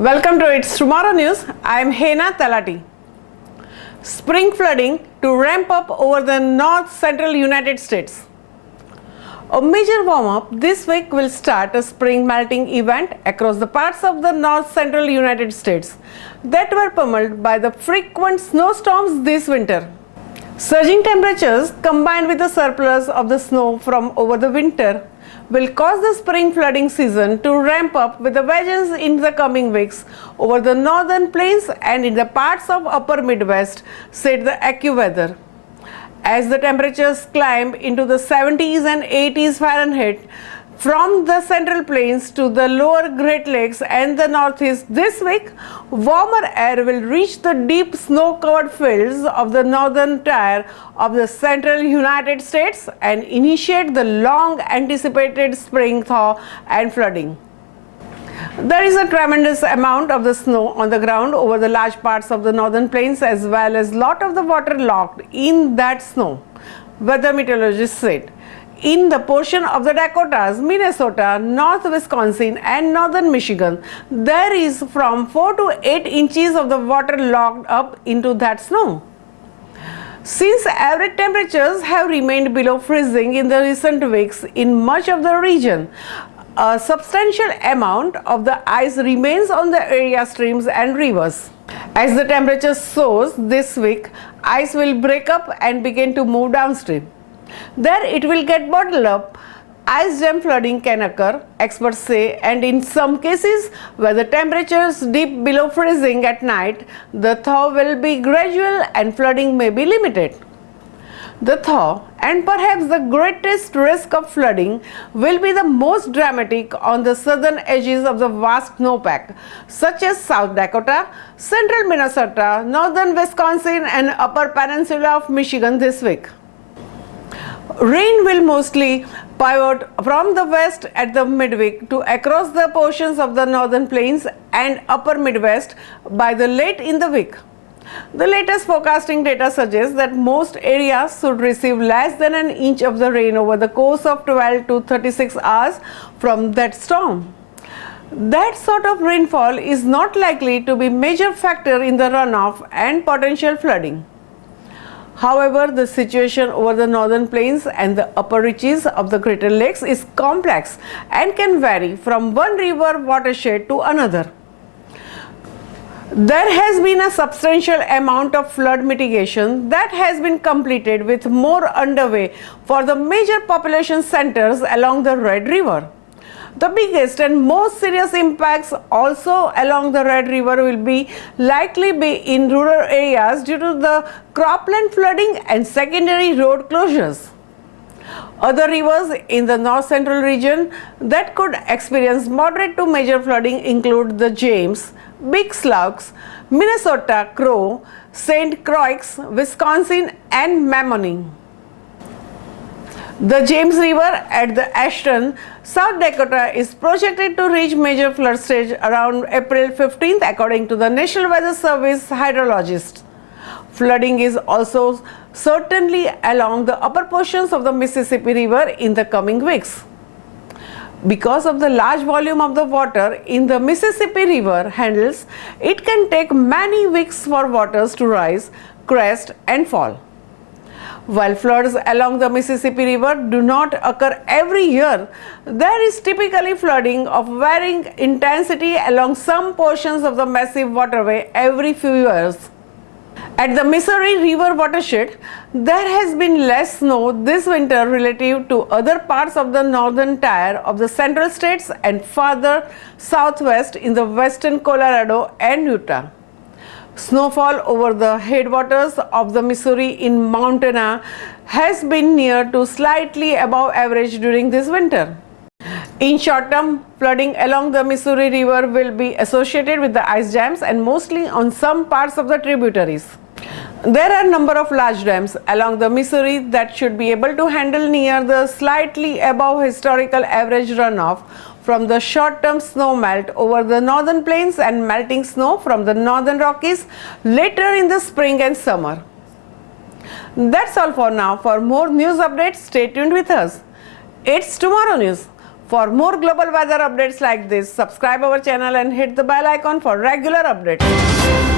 Welcome to It's Tomorrow News. I am Hena Talati. Spring flooding to ramp up over the north central United States. A major warm-up this week will start a spring melting event across the parts of the north central United States that were pummeled by the frequent snowstorms this winter. Surging temperatures combined with the surplus of the snow from over the winter will cause the spring flooding season to ramp up with the wedges in the coming weeks over the northern plains and in the parts of upper Midwest, said the AccuWeather. As the temperatures climb into the 70s and 80s Fahrenheit from the central plains to the lower Great Lakes and the Northeast this week, warmer air will reach the deep snow-covered fields of the northern tier of the central United States and initiate the long-anticipated spring thaw and flooding. There is a tremendous amount of the snow on the ground over the large parts of the northern plains as well as lot of the water locked in that snow, weather meteorologists said. In the portion of the Dakotas, Minnesota, North Wisconsin and northern Michigan, there is from 4 to 8 inches of the water locked up into that snow. Since average temperatures have remained below freezing in the recent weeks in much of the region, a substantial amount of the ice remains on the area streams and rivers. As the temperature soars this week, ice will break up and begin to move downstream. There it will get bottled up. Ice dam flooding can occur, experts say, and in some cases where the temperatures dip below freezing at night, the thaw will be gradual and flooding may be limited. The thaw, and perhaps the greatest risk of flooding, will be the most dramatic on the southern edges of the vast snowpack, such as South Dakota, central Minnesota, northern Wisconsin and upper peninsula of Michigan this week. Rain will mostly pivot from the west at the midweek to across the portions of the northern plains and upper Midwest by the late in the week. The latest forecasting data suggests that most areas should receive less than an inch of the rain over the course of 12 to 36 hours from that storm. That sort of rainfall is not likely to be a major factor in the runoff and potential flooding. However, the situation over the northern plains and the upper reaches of the Greater Lakes is complex and can vary from one river watershed to another. There has been a substantial amount of flood mitigation that has been completed, with more underway for the major population centers along the Red River. The biggest and most serious impacts also along the Red River will likely be in rural areas due to the cropland flooding and secondary road closures. Other rivers in the north central region that could experience moderate to major flooding include the James, Big Slugs, Minnesota Crow, St. Croix, Wisconsin and Mammonney. The James River at the Ashton, South Dakota is projected to reach major flood stage around April 15th according to the National Weather Service hydrologists. Flooding is also certainly along the upper portions of the Mississippi River in the coming weeks. Because of the large volume of the water in the Mississippi River handles, it can take many weeks for waters to rise, crest and fall. While floods along the Mississippi River do not occur every year, there is typically flooding of varying intensity along some portions of the massive waterway every few years. At the Missouri River watershed, there has been less snow this winter relative to other parts of the northern tier of the central states and farther southwest in the western Colorado and Utah. Snowfall over the headwaters of the Missouri in Montana has been near to slightly above average during this winter. In short term, flooding along the Missouri River will be associated with the ice dams and mostly on some parts of the tributaries. There are a number of large dams along the Missouri that should be able to handle near the slightly above historical average runoff from the short-term snow melt over the northern plains and melting snow from the northern Rockies later in the spring and summer. That's all for now. For more news updates, stay tuned with us. It's Tomorrow News. For more global weather updates like this, subscribe our channel and hit the bell icon for regular updates.